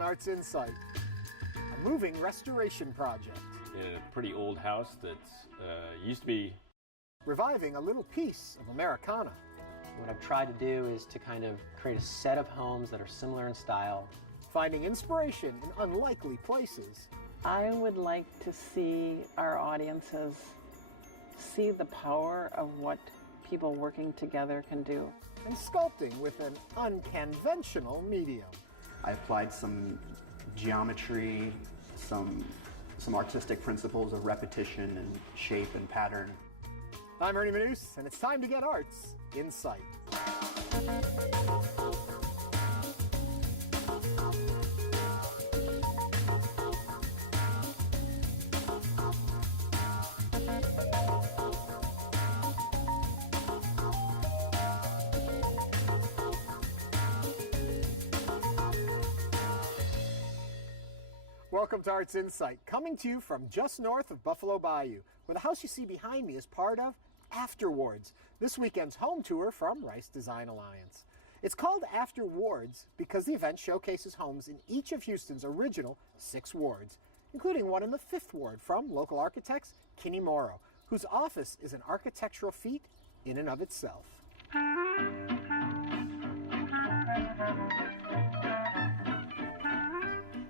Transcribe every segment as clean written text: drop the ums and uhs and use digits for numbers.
on Arts Insight, a moving restoration project. In a pretty old house that used to be reviving a little piece of Americana. What I've tried to do is to kind of create a set of homes that are similar in style. Finding inspiration in unlikely places. I would like to see our audiences see the power of what people working together can do. And sculpting with an unconventional medium. I applied some geometry, some artistic principles of repetition and shape and pattern. I'm Ernie Manous, and it's time to get Arts Insight. Welcome to Arts Insight, coming to you from just north of Buffalo Bayou, where the house you see behind me is part of Afterwards, this weekend's home tour from Rice Design Alliance. It's called Afterwards because the event showcases homes in each of Houston's original 6 wards, including one in the 5th ward from local architects Kineeymorrow, whose office is an architectural feat in and of itself.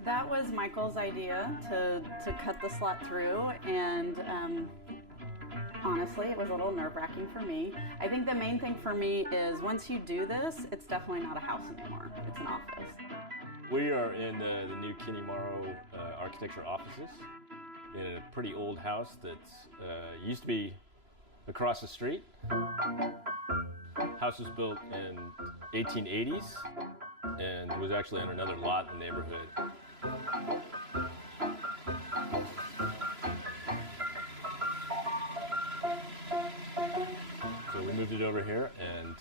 That was Michael's idea to cut the slot through, and honestly, it was a little nerve-wracking for me. I think the main thing for me is once you do this, it's definitely not a house anymore. It's an office. We are in the new Kineeymorrow architecture offices in a pretty old house that used to be across the street. House was built in 1880s and was actually on another lot in the neighborhood. So we moved it over here and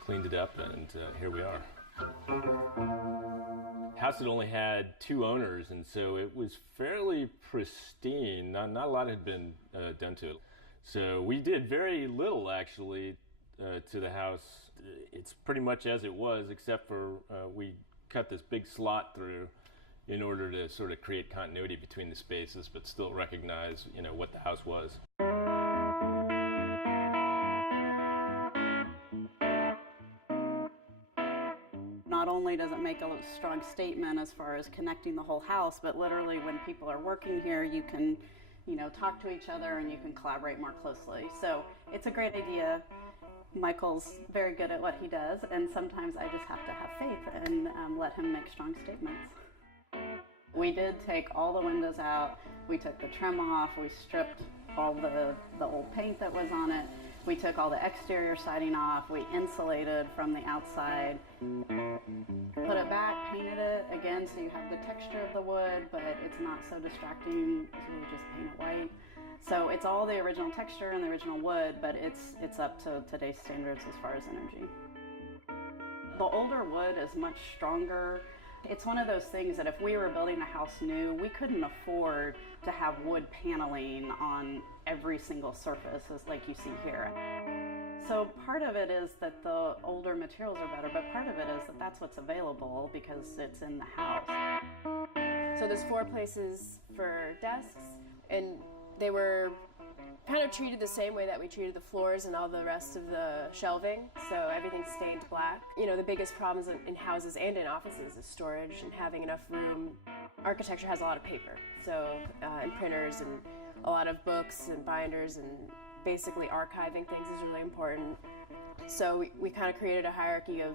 cleaned it up, and here we are. House had only had 2 owners, and so it was fairly pristine. Not a lot had been done to it. So we did very little actually to the house. It's pretty much as it was, except for we cut this big slot through in order to sort of create continuity between the spaces, but still recognize, what the house was. Not only does it make a strong statement as far as connecting the whole house, but literally when people are working here, you can, talk to each other and you can collaborate more closely. So it's a great idea. Michael's very good at what he does, and sometimes I just have to have faith and let him make strong statements. We did take all the windows out, we took the trim off, we stripped all the old paint that was on it, we took all the exterior siding off, we insulated from the outside, put it back, painted it again so you have the texture of the wood, but it's not so distracting, so we just paint it white. So it's all the original texture and the original wood, but it's up to today's standards as far as energy. The older wood is much stronger. It's one of those things that if we were building a house new, we couldn't afford to have wood paneling on every single surface as like you see here. So part of it is that the older materials are better, but part of it is that that's what's available because it's in the house. So there's 4 places for desks, and they were kind of treated the same way that we treated the floors and all the rest of the shelving, so everything's stained black. The biggest problems in houses and in offices is storage and having enough room. Architecture has a lot of paper, so and printers and a lot of books and binders, and basically archiving things is really important. So we kind of created a hierarchy of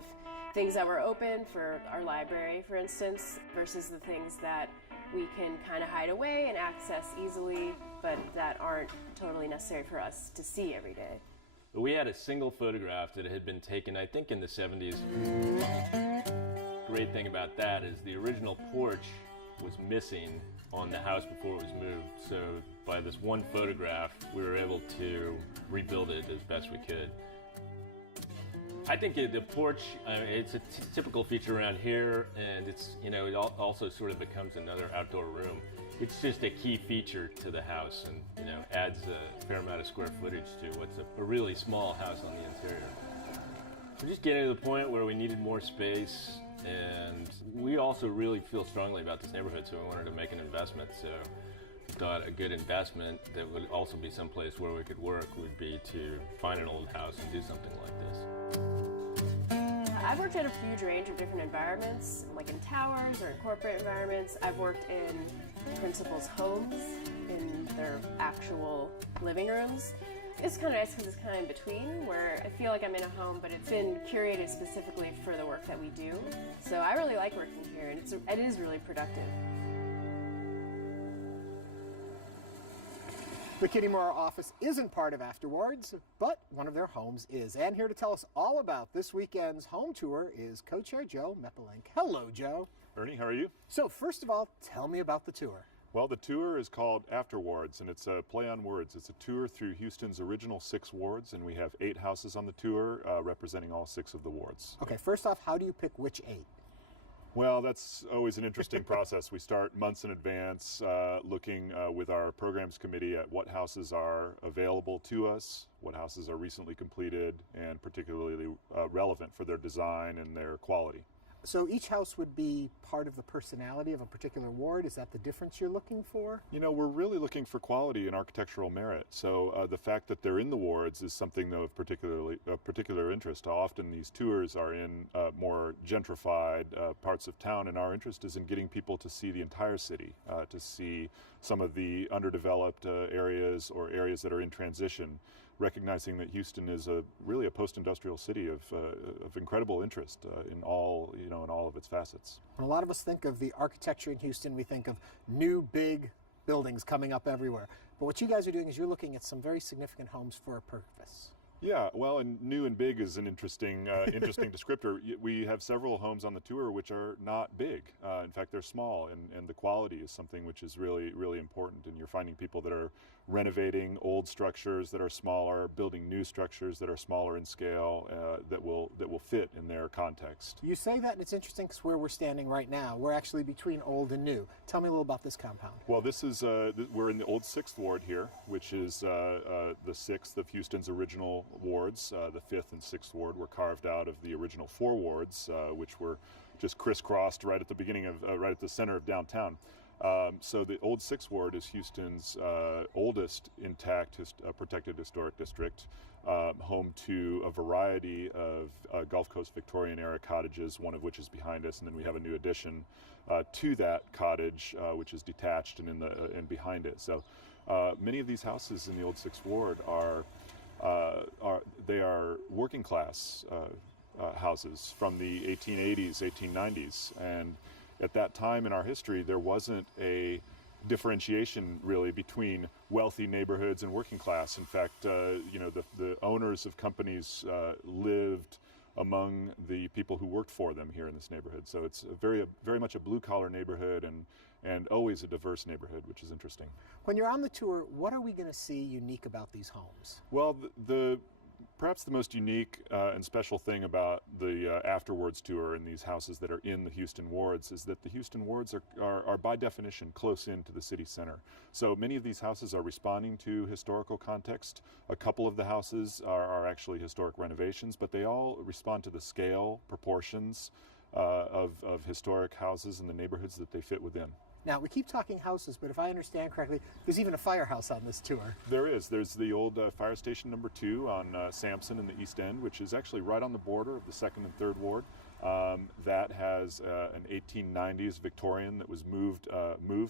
things that were open for our library, for instance, versus the things that we can kind of hide away and access easily, but that aren't totally necessary for us to see every day. We had a single photograph that had been taken, I think, in the 70s. Great thing about that is the original porch was missing on the house before it was moved. So by this one photograph, we were able to rebuild it as best we could. I think the porch, it's a typical feature around here, and it's, it also sort of becomes another outdoor room. It's just a key feature to the house, and adds a fair amount of square footage to what's a really small house on the interior. We're just getting to the point where we needed more space, And we also really feel strongly about this neighborhood, so we wanted to make an investment. So we thought a good investment that would also be someplace where we could work would be to find an old house and do something like this. I've worked in a huge range of different environments, like in towers or in corporate environments. I've worked in principals' homes, in their actual living rooms. It's kind of nice because it's kind of in between, where I feel like I'm in a home, but it's been curated specifically for the work that we do. So I really like working here, and it is really productive. The Kineeymorrow office isn't part of Afterwards, but one of their homes is. And here to tell us all about this weekend's home tour is co-chair Joe Meppelink. Hello, Joe. Ernie, how are you? So first of all, tell me about the tour. Well, the tour is called Afterwards, and it's a play on words. It's a tour through Houston's original 6 wards, and we have 8 houses on the tour representing all 6 of the wards. Okay, first off, how do you pick which 8? Well, that's always an interesting process. We start months in advance looking with our programs committee at what houses are available to us, what houses are recently completed, and particularly relevant for their design and their quality. So each house would be part of the personality of a particular ward. Is that the difference you're looking for? You know, we're really looking for quality and architectural merit. So the fact that they're in the wards is something of particular interest. Often these tours are in more gentrified parts of town, and our interest is in getting people to see the entire city, to see some of the underdeveloped areas or areas that are in transition, recognizing that Houston is really a post-industrial city of incredible interest in all of its facets. When a lot of us think of the architecture in Houston, we think of new big buildings coming up everywhere. But what you guys are doing is you're looking at some very significant homes for a purpose. Yeah, well, and new and big is an interesting descriptor. We have several homes on the tour which are not big. In fact, they're small, and the quality is something which is really, really important. And you're finding people that are renovating old structures that are smaller, building new structures that are smaller in scale, that will fit in their context. You say that, and it's interesting because where we're standing right now, we're actually between old and new. Tell me a little about this compound. Well, this is we're in the old 6th ward here, which is the 6th of Houston's original wards. The 5th and 6th ward were carved out of the original 4 wards, which were just crisscrossed right at the beginning of right at the center of downtown. So the old 6th ward is Houston's oldest intact protected historic district, home to a variety of Gulf Coast Victorian era cottages, one of which is behind us, and then we have a new addition to that cottage, which is detached and behind it. So many of these houses in the old 6th ward are working class houses from the 1880s, 1890s, and at that time in our history, there wasn't a differentiation really between wealthy neighborhoods and working class. In fact, the owners of companies lived among the people who worked for them here in this neighborhood. So it's very much a blue-collar neighborhood and always a diverse neighborhood, which is interesting. When you're on the tour, what are we going to see unique about these homes? Well, perhaps the most unique and special thing about the Afterwards tour and these houses that are in the Houston wards is that the Houston wards are by definition close into the city center. So many of these houses are responding to historical context. A couple of the houses are actually historic renovations, but they all respond to the scale, proportions of historic houses and the neighborhoods that they fit within. Now, we keep talking houses, but if I understand correctly, there's even a firehouse on this tour. There is. There's the old fire station number 2 on Sampson in the East End, which is actually right on the border of the 2nd and 3rd ward. That has an 1890s Victorian that was moved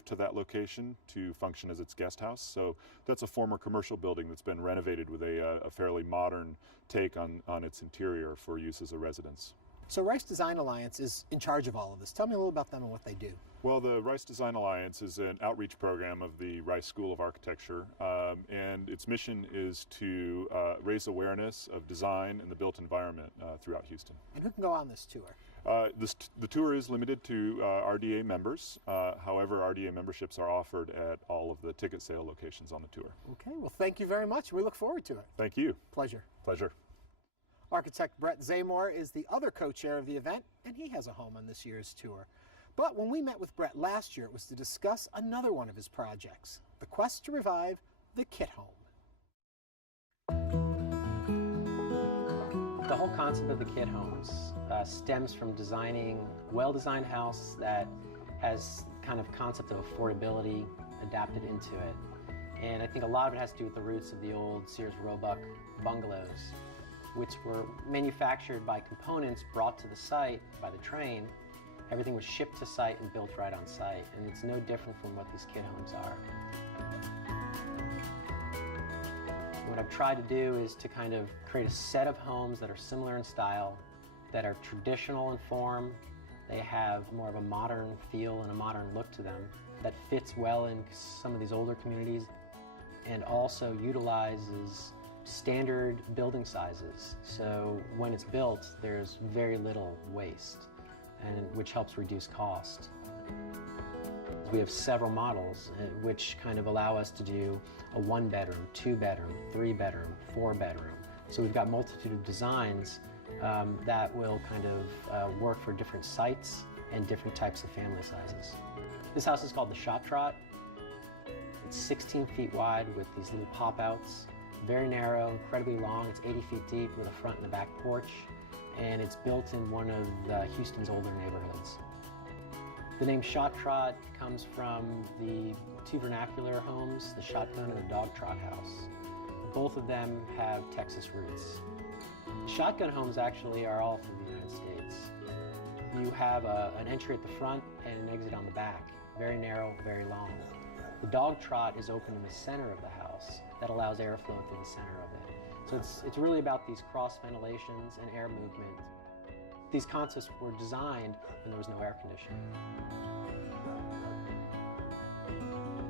to that location to function as its guest house. So that's a former commercial building that's been renovated with a fairly modern take on its interior for use as a residence. So Rice Design Alliance is in charge of all of this. Tell me a little about them and what they do. Well, the Rice Design Alliance is an outreach program of the Rice School of Architecture, and its mission is to raise awareness of design and the built environment throughout Houston. And who can go on this tour? The tour is limited to RDA members. However, RDA memberships are offered at all of the ticket sale locations on the tour. Okay, well, thank you very much. We look forward to it. Thank you. Pleasure. Pleasure. Architect Brett Zamore is the other co-chair of the event, and he has a home on this year's tour. But when we met with Brett last year, it was to discuss another one of his projects, the quest to revive the Kit Home. The whole concept of the kid homes stems from designing a well-designed house that has kind of concept of affordability adapted into it. And I think a lot of it has to do with the roots of the old Sears Roebuck bungalows, which were manufactured by components brought to the site by the train. Everything was shipped to site and built right on site, and it's no different from what these kid homes are. What I've tried to do is to kind of create a set of homes that are similar in style, that are traditional in form. They have more of a modern feel and a modern look to them that fits well in some of these older communities, and also utilizes standard building sizes. So when it's built, there's very little waste, and which helps reduce cost. We have several models which kind of allow us to do a 1-bedroom, 2-bedroom, 3-bedroom, 4-bedroom. So we've got a multitude of designs that will kind of work for different sites and different types of family sizes. This house is called the Shot Trot. It's 16 feet wide with these little pop-outs, very narrow, incredibly long. It's 80 feet deep with a front and a back porch, and it's built in one of Houston's older neighborhoods. The name Shot Trot comes from the two vernacular homes, the Shotgun and the Dog Trot House. Both of them have Texas roots. The shotgun homes actually are all through the United States. You have an entry at the front and an exit on the back, very narrow, very long. The Dog Trot is open in the center of the house that allows airflow through the center of it. So it's really about these cross ventilations and air movement. These concepts were designed when there was no air conditioning.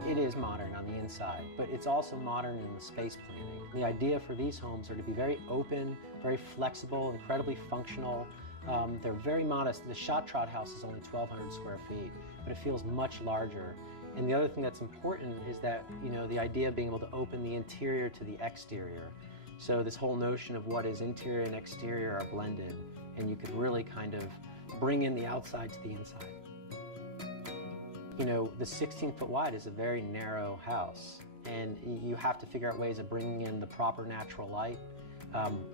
It is modern on the inside, but it's also modern in the space planning. The idea for these homes are to be very open, very flexible, incredibly functional. They're very modest. The Shot Trot house is only 1,200 square feet, but it feels much larger. And the other thing that's important is that, you know, the idea of being able to open the interior to the exterior. So this whole notion of what is interior and exterior are blended, and you could really kind of bring in the outside to the inside. You know, the 16-foot wide is a very narrow house, and you have to figure out ways of bringing in the proper natural light,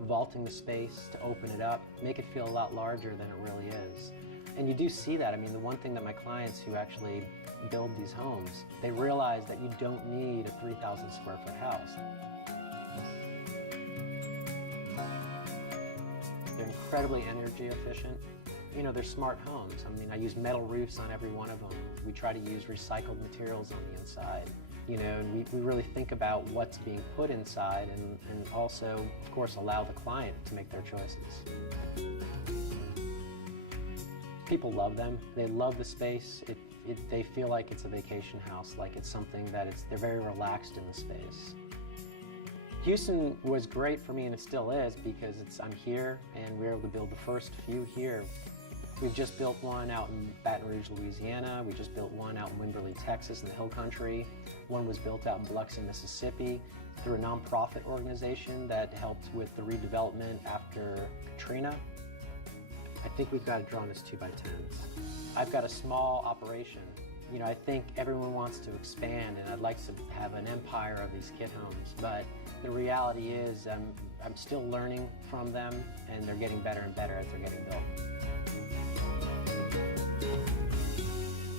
vaulting the space to open it up, make it feel a lot larger than it really is. And you do see that. I mean, the one thing that my clients who actually build these homes, they realize that you don't need a 3,000 square foot house. They're incredibly energy efficient. You know, they're smart homes. I mean, I use metal roofs on every one of them. We try to use recycled materials on the inside. You know, and we really think about what's being put inside, and also, of course, allow the client to make their choices. People love them. They love the space. They feel like it's a vacation house, like it's something that they're very relaxed in the space. Houston was great for me, and it still is, because I'm here, and we were able to build the first few here. We've just built one out in Baton Rouge, Louisiana. We just built one out in Wimberley, Texas, in the Hill Country. One was built out in Biloxi, Mississippi, through a nonprofit organization that helped with the redevelopment after Katrina. I think we've got it drawn as 2x10s. I've got a small operation. You know, I think everyone wants to expand, and I'd like to have an empire of these kid homes, but the reality is I'm still learning from them, and they're getting better and better as they're getting built.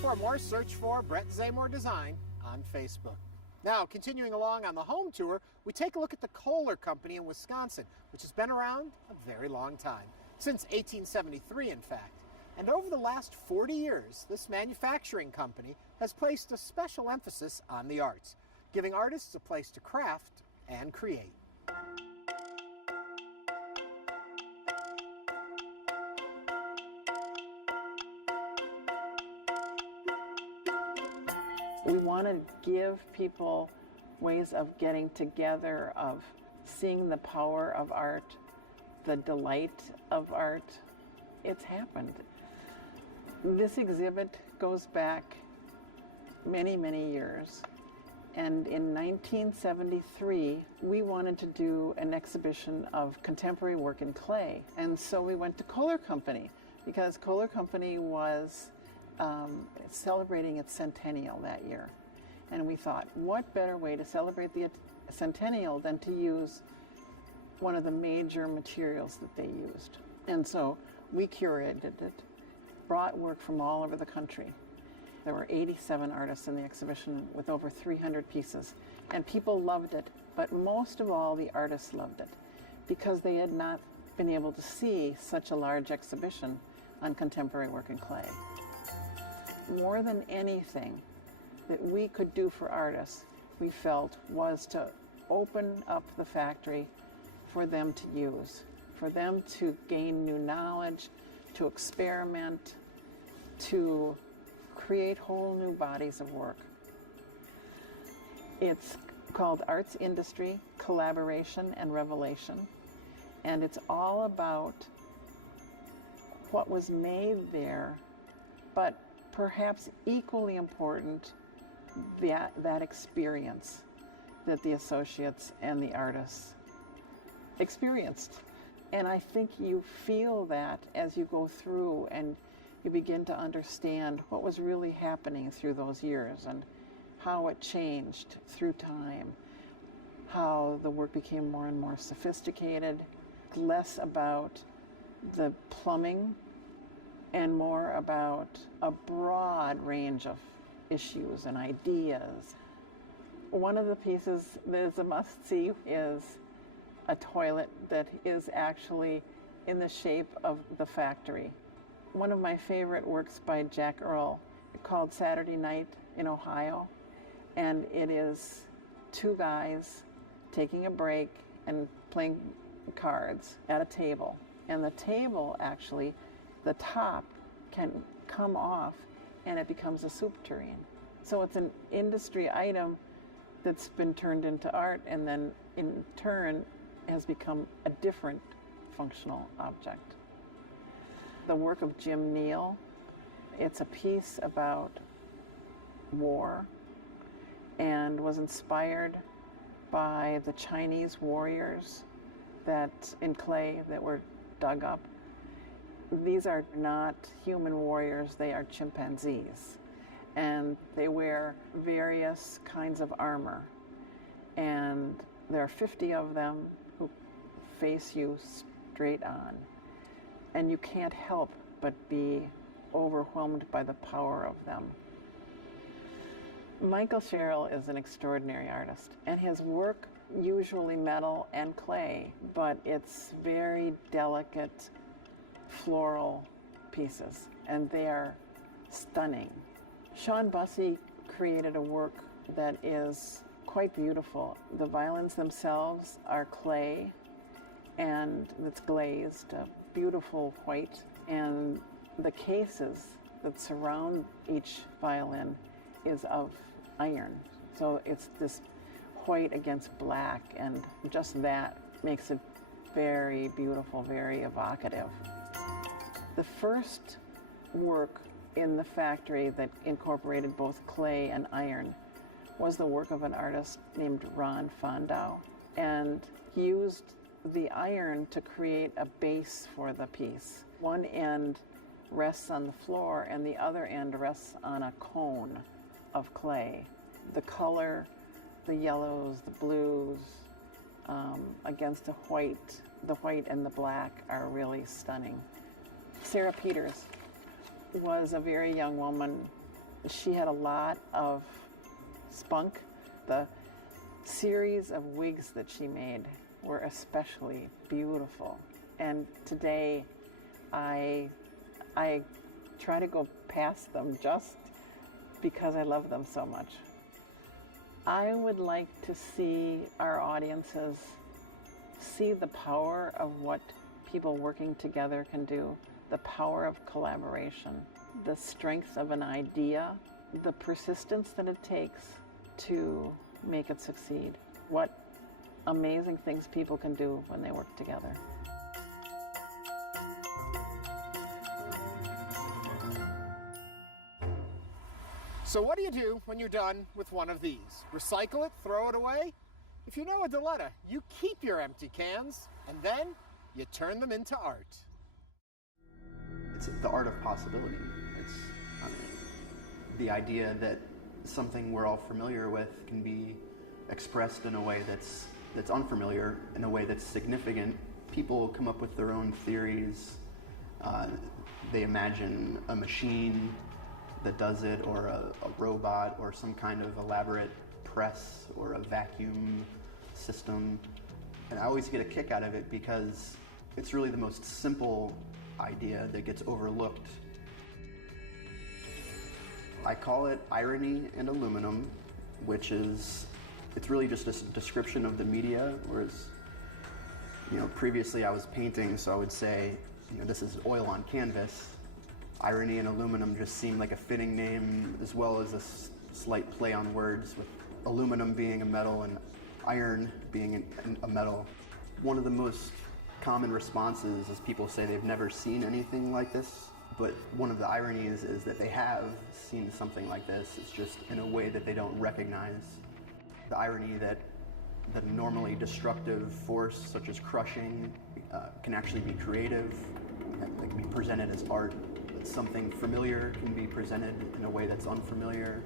For more, search for Brett Zamor Design on Facebook. Now, continuing along on the home tour, we take a look at the Kohler Company in Wisconsin, which has been around a very long time, since 1873 in fact. And over the last 40 years, this manufacturing company has placed a special emphasis on the arts, giving artists a place to craft and create. We want to give people ways of getting together, of seeing the power of art, the delight of art. It's happened. This exhibit goes back many, many years. And in 1973, we wanted to do an exhibition of contemporary work in clay. And so we went to Kohler Company, because Kohler Company was celebrating its centennial that year. And we thought, what better way to celebrate the centennial than to use one of the major materials that they used. And so we curated it, brought work from all over the country. There were 87 artists in the exhibition with over 300 pieces, and people loved it, but most of all the artists loved it because they had not been able to see such a large exhibition on contemporary work in clay. More than anything that we could do for artists, we felt, was to open up the factory for them to use, for them to gain new knowledge, to experiment, to create whole new bodies of work. It's called Arts Industry, Collaboration and Revelation, and it's all about what was made there, but perhaps equally important, that experience that the associates and the artists experienced. And I think you feel that as you go through and you begin to understand what was really happening through those years and how it changed through time, how the work became more and more sophisticated, less about the plumbing and more about a broad range of issues and ideas. One of the pieces that is a must-see is a toilet that is actually in the shape of the factory. One of my favorite works by Jack Earl, called Saturday Night in Ohio, and it is two guys taking a break and playing cards at a table. And the table, actually, the top can come off and it becomes a soup tureen. So it's an industry item that's been turned into art and then in turn has become a different functional object. The work of Jim Neal, it's a piece about war and was inspired by the Chinese warriors that in clay that were dug up. These are not human warriors, they are chimpanzees. And they wear various kinds of armor. And there are 50 of them who face you straight on. And you can't help but be overwhelmed by the power of them. Michael Sherrill is an extraordinary artist, and his work, usually metal and clay, but it's very delicate floral pieces, and they are stunning. Sean Bussey created a work that is quite beautiful. The violins themselves are clay, and it's glazed, a beautiful white, and the cases that surround each violin is of iron. So it's this white against black, and just that makes it very beautiful, very evocative. The first work in the factory that incorporated both clay and iron was the work of an artist named Ron Fondau, and he used the iron to create a base for the piece. One end rests on the floor and the other end rests on a cone of clay. The color, the yellows, the blues, against the white and the black are really stunning. Sarah Peters was a very young woman. She had a lot of spunk. The series of wigs that she made were especially beautiful. And today I try to go past them just because I love them so much. I would like to see our audiences see the power of what people working together can do, the power of collaboration, the strength of an idea, the persistence that it takes to make it succeed. What amazing things people can do when they work together. So what do you do when you're done with one of these? Recycle it, throw it away? If you know a Deletta, you keep your empty cans, and then you turn them into art. It's the art of possibility. It's the idea that something we're all familiar with can be expressed in a way that's that's unfamiliar in a way that's significant. People come up with their own theories. They imagine a machine that does it, or a robot, or some kind of elaborate press, or a vacuum system. And I always get a kick out of it because it's really the most simple idea that gets overlooked. I call it irony in aluminum, which is, it's really just a description of the media, whereas, previously I was painting, so I would say, this is oil on canvas. Irony in aluminum just seemed like a fitting name, as well as a slight play on words, with aluminum being a metal and iron being a metal. One of the most common responses is people say they've never seen anything like this, but one of the ironies is that they have seen something like this. It's just in a way that they don't recognize. The irony that a normally destructive force, such as crushing, can actually be creative, and can be presented as art. Something familiar can be presented in a way that's unfamiliar.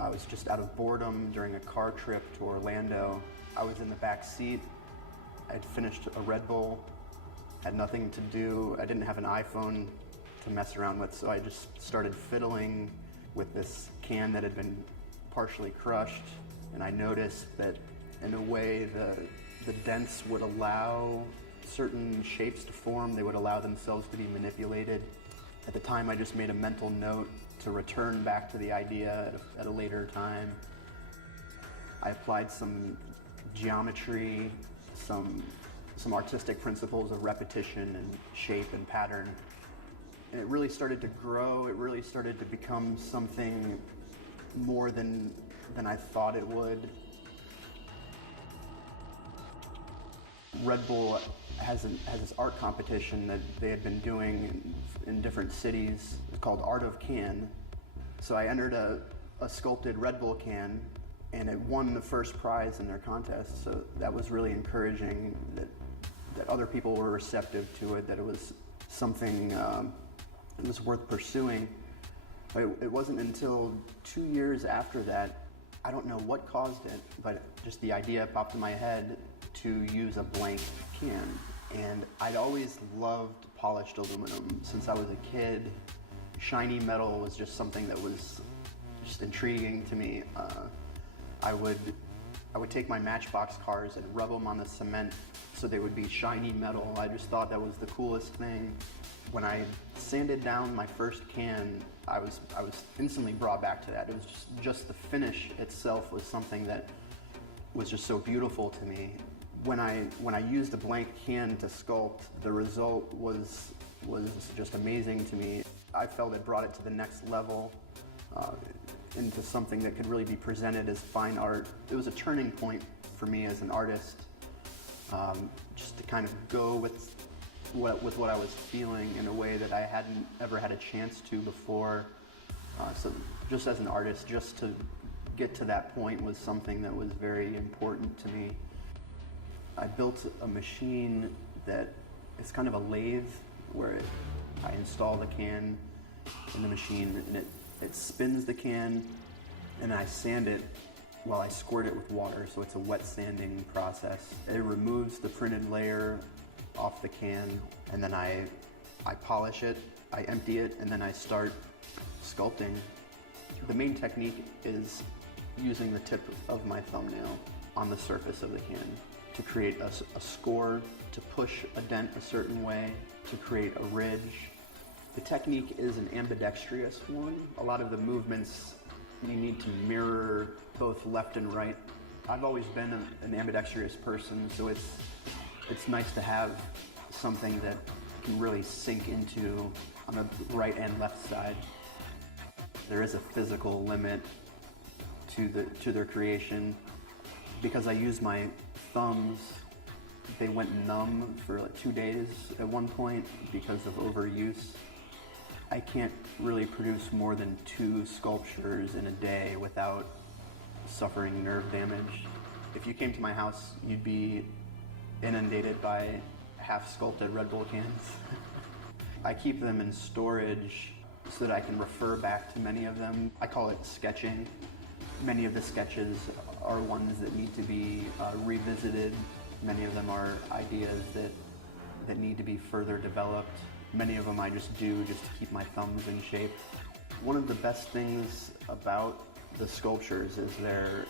I was just out of boredom during a car trip to Orlando. I was in the back seat. I'd finished a Red Bull, had nothing to do. I didn't have an iPhone to mess around with, so I just started fiddling with this can that had been partially crushed, and I noticed that in a way the dents would allow certain shapes to form. They would allow themselves to be manipulated. At the time, I just made a mental note to return back to the idea at a later time. I applied some geometry, some artistic principles of repetition and shape and pattern. And it really started to grow. It really started to become something more than I thought it would. Red Bull has this art competition that they had been doing in different cities called Art of Can. So I entered a sculpted Red Bull can, and it won the first prize in their contest. So that was really encouraging that other people were receptive to it, that it was something it was worth pursuing. But it wasn't until 2 years after that, I don't know what caused it, but just the idea popped in my head to use a blank can. And I'd always loved polished aluminum since I was a kid. Shiny metal was just something that was just intriguing to me. I would take my Matchbox cars and rub them on the cement so they would be shiny metal. I just thought that was the coolest thing. When I sanded down my first can, I was instantly brought back to that. It was just the finish itself was something that was just so beautiful to me. When I used a blank can to sculpt, the result was just amazing to me. I felt it brought it to the next level, into something that could really be presented as fine art. It was a turning point for me as an artist, just to kind of go with what I was feeling in a way that I hadn't ever had a chance to before. So just as an artist, just to get to that point was something that was very important to me. I built a machine that is kind of a lathe where I install the can in the machine, and it spins the can, and I sand it while I squirt it with water, so it's a wet sanding process. It removes the printed layer off the can, and then I polish it, I empty it, and then I start sculpting. The main technique is using the tip of my thumbnail on the surface of the can to create a score, to push a dent a certain way, to create a ridge. The technique is an ambidextrous one. A lot of the movements you need to mirror both left and right. I've always been an ambidextrous person, so it's nice to have something that can really sink into on the right and left side. There is a physical limit to their creation. Because I use my thumbs, they went numb for like 2 days at one point because of overuse. I can't really produce more than 2 sculptures in a day without suffering nerve damage. If you came to my house, you'd be inundated by half-sculpted Red Bull cans. I keep them in storage so that I can refer back to many of them. I call it sketching. Many of the sketches are ones that need to be revisited. Many of them are ideas that need to be further developed. Many of them I just do just to keep my thumbs in shape. One of the best things about the sculptures is their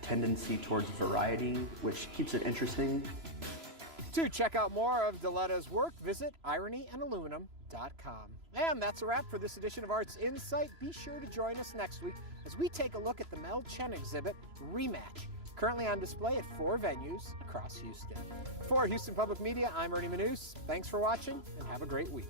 tendency towards variety, which keeps it interesting. To check out more of Diletta's work, visit ironyhandaluminum.com. And that's a wrap for this edition of Arts Insight. Be sure to join us next week as we take a look at the Mel Chen exhibit, Rematch, currently on display at 4 venues across Houston. For Houston Public Media, I'm Ernie Manous. Thanks for watching and have a great week.